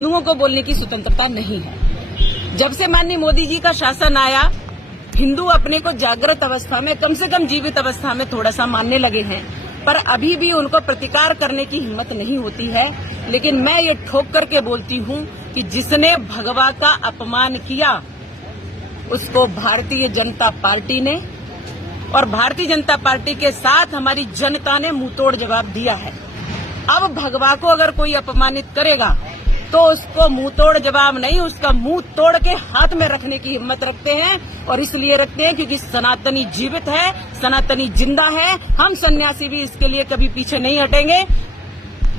हिंदुओं को बोलने की स्वतंत्रता नहीं है। जब से माननीय मोदी जी का शासन आया, हिंदू अपने को जागृत अवस्था में, कम से कम जीवित अवस्था में थोड़ा सा मानने लगे हैं, पर अभी भी उनको प्रतिकार करने की हिम्मत नहीं होती है। लेकिन मैं ये ठोक करके बोलती हूँ कि जिसने भगवा का अपमान किया उसको भारतीय जनता पार्टी ने और भारतीय जनता पार्टी के साथ हमारी जनता ने मुंहतोड़ जवाब दिया है। अब भगवा को अगर कोई अपमानित करेगा तो उसको मुंहतोड़ जवाब नहीं, उसका मुंह तोड़ के हाथ में रखने की हिम्मत रखते हैं। और इसलिए रखते हैं क्योंकि सनातनी जीवित है, सनातनी जिंदा है। हम सन्यासी भी इसके लिए कभी पीछे नहीं हटेंगे।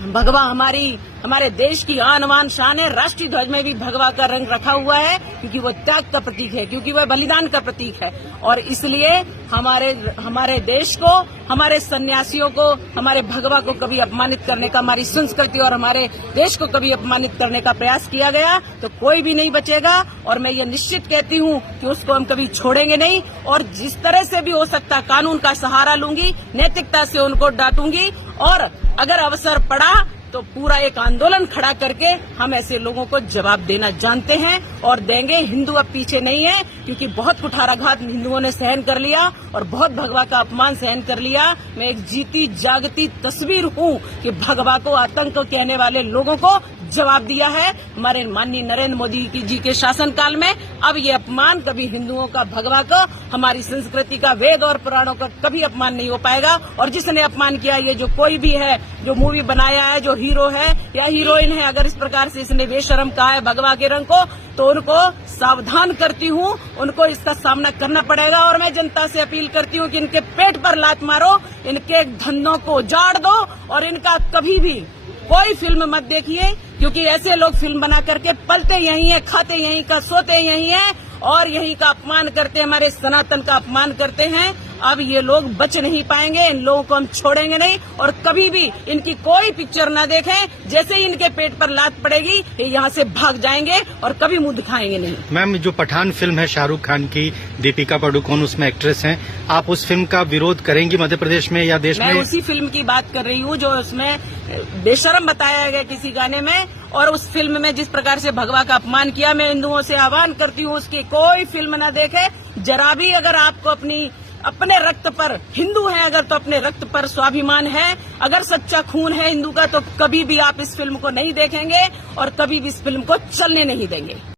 भगवा हमारे देश की आन बान शान है। राष्ट्रीय ध्वज में भी भगवा का रंग रखा हुआ है क्योंकि वो त्याग का प्रतीक है, क्योंकि वह बलिदान का प्रतीक है। और इसलिए हमारे देश को, हमारे सन्यासियों को, हमारे भगवा को कभी अपमानित करने का, हमारी संस्कृति और हमारे देश को कभी अपमानित करने का प्रयास किया गया तो कोई भी नहीं बचेगा। और मैं ये निश्चित कहती हूँ कि उसको हम कभी छोड़ेंगे नहीं। और जिस तरह से भी हो सकता कानून का सहारा लूंगी, नैतिकता से उनको डांटूंगी। और अगर अवसर पड़ा तो पूरा एक आंदोलन खड़ा करके हम ऐसे लोगों को जवाब देना जानते हैं और देंगे। हिंदू अब पीछे नहीं है क्योंकि बहुत कुठाराघात हिंदुओं ने सहन कर लिया और बहुत भगवा का अपमान सहन कर लिया। मैं एक जीती जागती तस्वीर हूँ कि भगवा को आतंक कहने वाले लोगों को जवाब दिया है हमारे माननीय नरेंद्र मोदी जी के शासनकाल में। अब ये अपमान कभी हिंदुओं का, भगवा का, हमारी संस्कृति का, वेद और पुराणों का कभी अपमान नहीं हो पाएगा। और जिसने अपमान किया, ये जो कोई भी है, जो मूवी बनाया है, जो हीरो है या हीरोइन है, अगर इस प्रकार से इसने बेशर्म कहा है भगवा के रंग को, तो उनको सावधान करती हूँ, उनको इसका सामना करना पड़ेगा। और मैं जनता से अपील करती हूँ कि इनके पेट पर लात मारो, इनके धंधों को उजाड़ दो और इनका कभी भी कोई फिल्म मत देखिए क्योंकि ऐसे लोग फिल्म बना करके पलते यहीं है, खाते यहीं का, सोते यहीं है और यहीं का अपमान करते हैं, हमारे सनातन का अपमान करते हैं। अब ये लोग बच नहीं पाएंगे, इन लोगों को हम छोड़ेंगे नहीं और कभी भी इनकी कोई पिक्चर न देखें। जैसे ही इनके पेट पर लात पड़ेगी ये यहाँ से भाग जाएंगे और कभी मुंह दिखाएंगे नहीं। मैम, जो पठान फिल्म है शाहरुख खान की, दीपिका पादुकोण उसमें एक्ट्रेस हैं, आप उस फिल्म का विरोध करेंगी मध्य प्रदेश में या देश में? मैं उसी फिल्म की बात कर रही हूँ जो उसमें बेशर्म बताया गया किसी गाने में। और उस फिल्म में जिस प्रकार से भगवा का अपमान किया, मैं हिंदुओं से आह्वान करती हूँ उसकी कोई फिल्म न देखे। जरा भी अगर आपको अपने रक्त पर, हिंदू है अगर तो अपने रक्त पर स्वाभिमान है, अगर सच्चा खून है हिंदू का, तो कभी भी आप इस फिल्म को नहीं देखेंगे और कभी भी इस फिल्म को चलने नहीं देंगे।